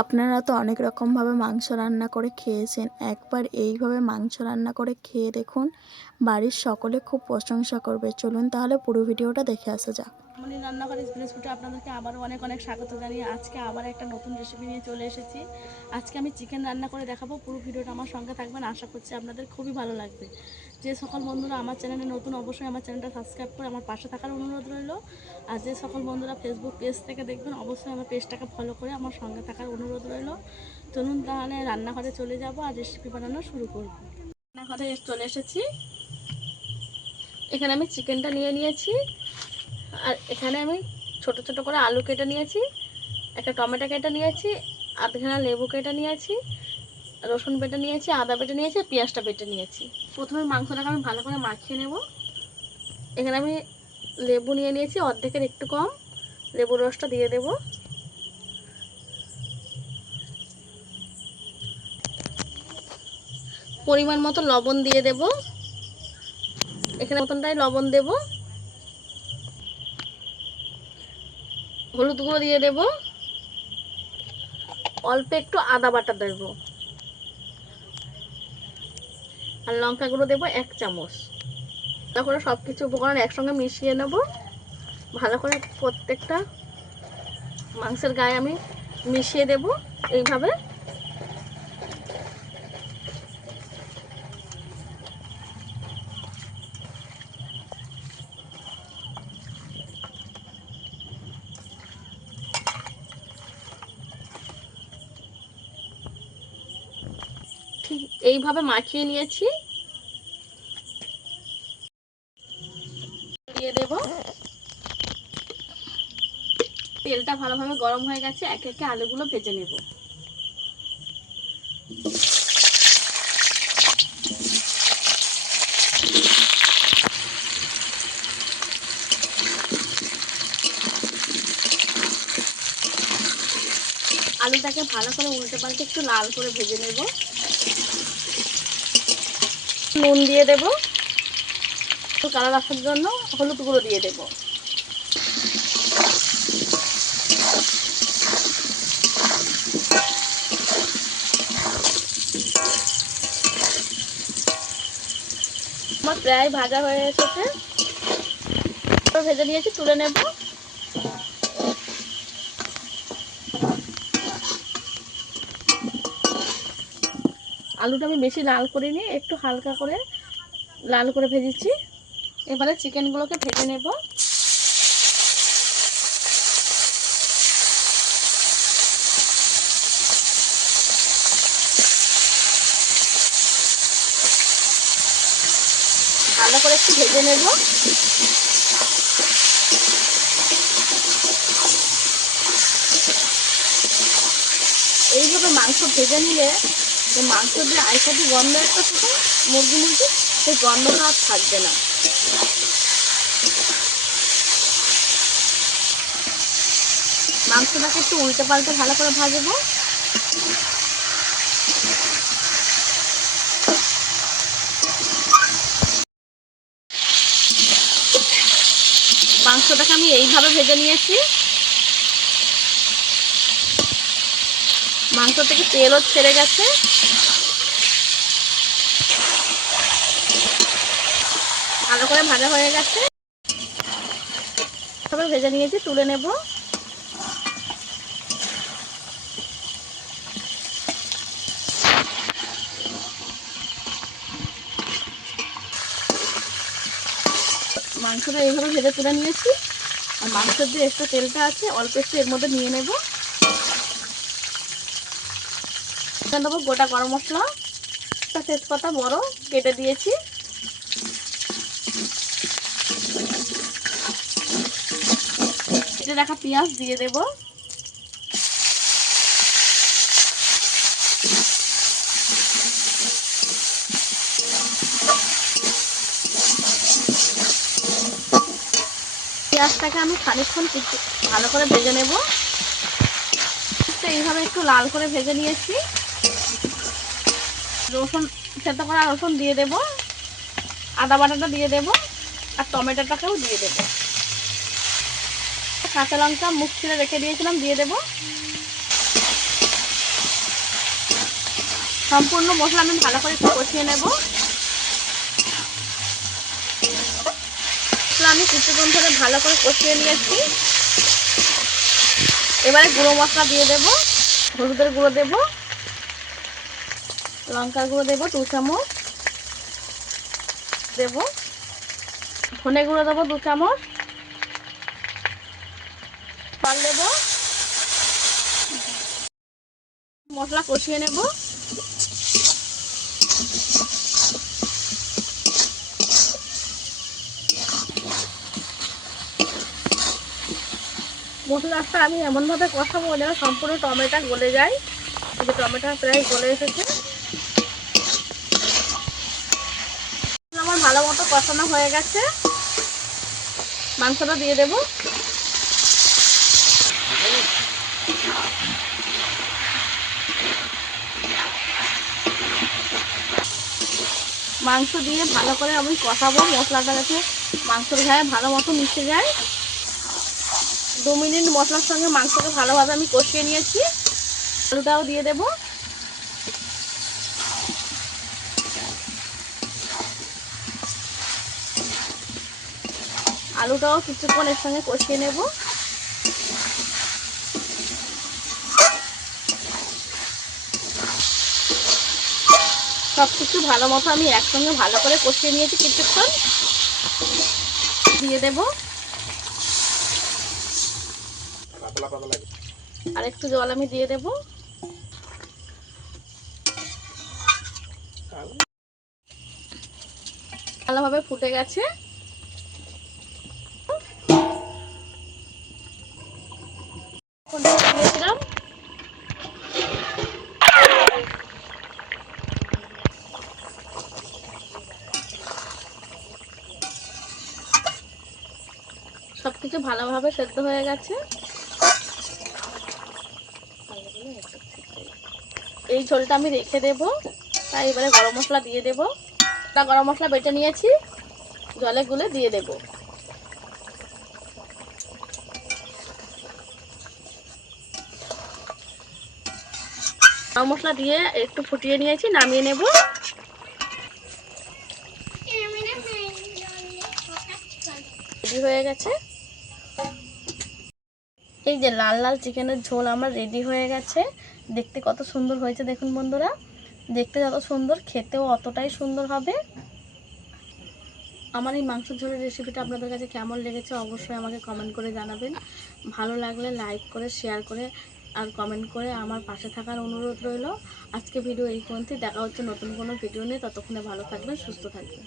আপনারা তো অনেক রকমভাবে মাংস রান্না করে খেয়েছেন, একবার এইভাবে মাংস রান্না করে খেয়ে দেখুন, বাড়ির সকলে খুব প্রশংসা করবে। চলুন তাহলে পুরো ভিডিওটা দেখে আসা যাক। মামনি রান্নাঘরে ভিলেজ ফুডে আপনাদেরকে আবারও অনেক অনেক স্বাগত জানিয়ে আজকে আবার একটা নতুন রেসিপি নিয়ে চলে এসেছি। আজকে আমি চিকেন রান্না করে দেখাবো। পুরো ভিডিওটা আমার সঙ্গে থাকবেন, আশা করছি আপনাদের খুবই ভালো লাগবে। যে সকল বন্ধুরা আমার চ্যানেলে নতুন, অবশ্যই আমার চ্যানেলটা সাবস্ক্রাইব করে আমার পাশে থাকার অনুরোধ রইল। আর যে সকল বন্ধুরা ফেসবুক পেজ থেকে দেখবেন, অবশ্যই আমার পেজটাকে ফলো করে আমার সঙ্গে থাকার অনুরোধ রইল। চলুন তাহলে রান্নাঘরে চলে যাব আর রেসিপি বানানো শুরু করব। রান্নাঘরে চলে এসেছি, এখানে আমি চিকেনটা নিয়ে নিয়েছি। আর এখানে আমি ছোট ছোট করে আলু কেটে নিয়েছি, একটা টমেটো কেটে নিয়েছি, আধখানা লেবু কেটে নিয়েছি, রসুন বেটে নিয়েছি, আদা বেটে নিয়েছি, পেঁয়াজটা বেটে নিয়েছি। প্রথমে মাংসটাকে আমি ভালো করে মাখিয়ে নেব। এখানে আমি লেবু নিয়ে নিয়েছি, অর্ধেকের একটু কম, লেবুর রসটা দিয়ে দেব। পরিমাণ মতো লবণ দিয়ে দেব, এখানে মতনটাই লবণ দেব। হলুদ গুঁড়ো দিয়ে দেব, অল্প একটু আদা বাটা দেব, আর লঙ্কা গুঁড়ো দেবো 1 চামচ। ভালো করে সব কিছু উপকরণ একসঙ্গে মিশিয়ে নেব। ভালো করে প্রত্যেকটা মাংসের গায়ে আমি মিশিয়ে দেব এইভাবে। ঠিক এইভাবে মাখিয়ে নিয়েছি। দিয়ে দেব, তেলটা ভালোভাবে গরম হয়ে গেছে, একে একে আলুগুলো ভেজে নেব। আলুটাকে ভালো করে উল্টে পাল্টে একটু লাল করে ভেজে নেব। নুন দিয়ে দেব, কালার আসার জন্য হলুদ গুঁড়ো দিয়ে দেব। আমার প্রায় ভাজা হয়ে এসেছে, ভেজে নিয়েছি, তুলে নেব। আলুটা আমি বেশি লাল করিনি, একটু হালকা করে লাল করে ভেজেছি। এবারে চিকেনগুলোকে ভেজে নেব। ভালো করে একটু ভেজে নেব। এইভাবে মাংস ভেজে নিলে মাংস দিয়ে আইসাটি গন্ধ একটা থাকে মুরগি, সেই গন্ধটা আর থাকবে না। মাংসটাকে একটু উল্টে পাল্টে ভালো করে ভাজবো। মাংসটাকে আমি এইভাবে ভেজে নিয়েছি। মাংস থেকে তেলও ছেড়ে গেছে। ভালো করে ভাজা হয়ে গেছে, তবে ভেজে নিয়েছি, তুলে নেব। মাংসটা এইভাবে ভেজে তুলে নিয়েছি। আর মাংসের যে একটু তেলটা আছে অল্প একটু এর মধ্যে নিয়ে নেব। দেবো গোটা গরম মশলা, তেজপাতা বড় কেটে দিয়েছি। কেটে রাখা পেঁয়াজ দিয়ে দেব। পেঁয়াজটাকে আমি খানিকক্ষণ ভালো করে ভেজে নেব। এইভাবে একটু লাল করে ভেজে নিয়েছি। রসুন, সেদ্ধ করা রসুন দিয়ে দেব, আদা বাটাটা দিয়ে দেব, আর টমেটোটাকেও দিয়ে দেব। কাঁচা লঙ্কা মুখ ছিঁড়ে রেখে দিয়েছিলাম, দিয়ে দেব। সম্পূর্ণ মশলা আমি ভালো করে একটু কষিয়ে নেব। আমি কিছুক্ষণ ধরে ভালো করে কষিয়ে নিয়েছি। এবারে গুঁড়ো মশলা দিয়ে দেব। হলুদের গুঁড়ো দেব, লঙ্কার গুঁড়ো দেব 2 চামচ দেব, ধনে গুঁড়ো দেবো 2 চামচ, জল দেব, মশলা কষিয়ে নেব। মশলাটা আমি এমনভাবে কষাবো যেন সম্পূর্ণ টমেটো গলে যায়। এই যে টমেটো প্রায় গলে এসেছে। আমার ভালো মতো কষানো হয়ে গেছে, মাংসটা দিয়ে দেব। মাংস দিয়ে ভালো করে আমি কষাবো, মশলাটা যাতে মাংসের গায়ে ভালো মতো মিশে যায়। 2 মিনিট মশলার সঙ্গে মাংসকে ভালোভাবে আমি কষিয়ে নিয়েছি। আলুটাও দিয়ে দেব। আলুটাও কিছুক্ষণ এর সঙ্গে কষিয়ে নেব। সব কিছু ভালো মতো আমি একসঙ্গে ভালো করে কষিয়ে নিয়েছি কিছুক্ষণ। দিয়ে দেব আর একটু জল আমি দিয়ে দেব। ভালোভাবে ফুটে গেছে। দিয়েছিলাম সবকিছু ভালোভাবে সেদ্ধ হয়ে গেছে। এই ঝোলটা আমি রেখে দেব। তাই এবারে গরম মশলা দিয়ে দেব। গরম মশলা বেটে নিয়েছি, জলে গুলে দিয়ে দেব। গরম মশলা দিয়ে একটু ফুটিয়ে নিয়েছি, নামিয়ে নেব। রেডি হয়ে গেছে। এই যে লাল লাল চিকেনের ঝোল আমার রেডি হয়ে গেছে। দেখতে কত সুন্দর হয়েছে দেখুন বন্ধুরা। দেখতে যত সুন্দর, খেতেও অতটাই সুন্দর হবে। আমার এই মাংসের ঝোলের রেসিপিটা আপনাদের কাছে কেমন লেগেছে অবশ্যই আমাকে কমেন্ট করে জানাবেন। ভালো লাগলে লাইক করে, শেয়ার করে আর কমেন্ট করে আমার পাশে থাকার অনুরোধ রইল। আজকে ভিডিও এই পর্যন্তই। দেখা হচ্ছে নতুন কোনো ভিডিও নিয়ে। ততক্ষণে ভালো থাকবেন, সুস্থ থাকবেন।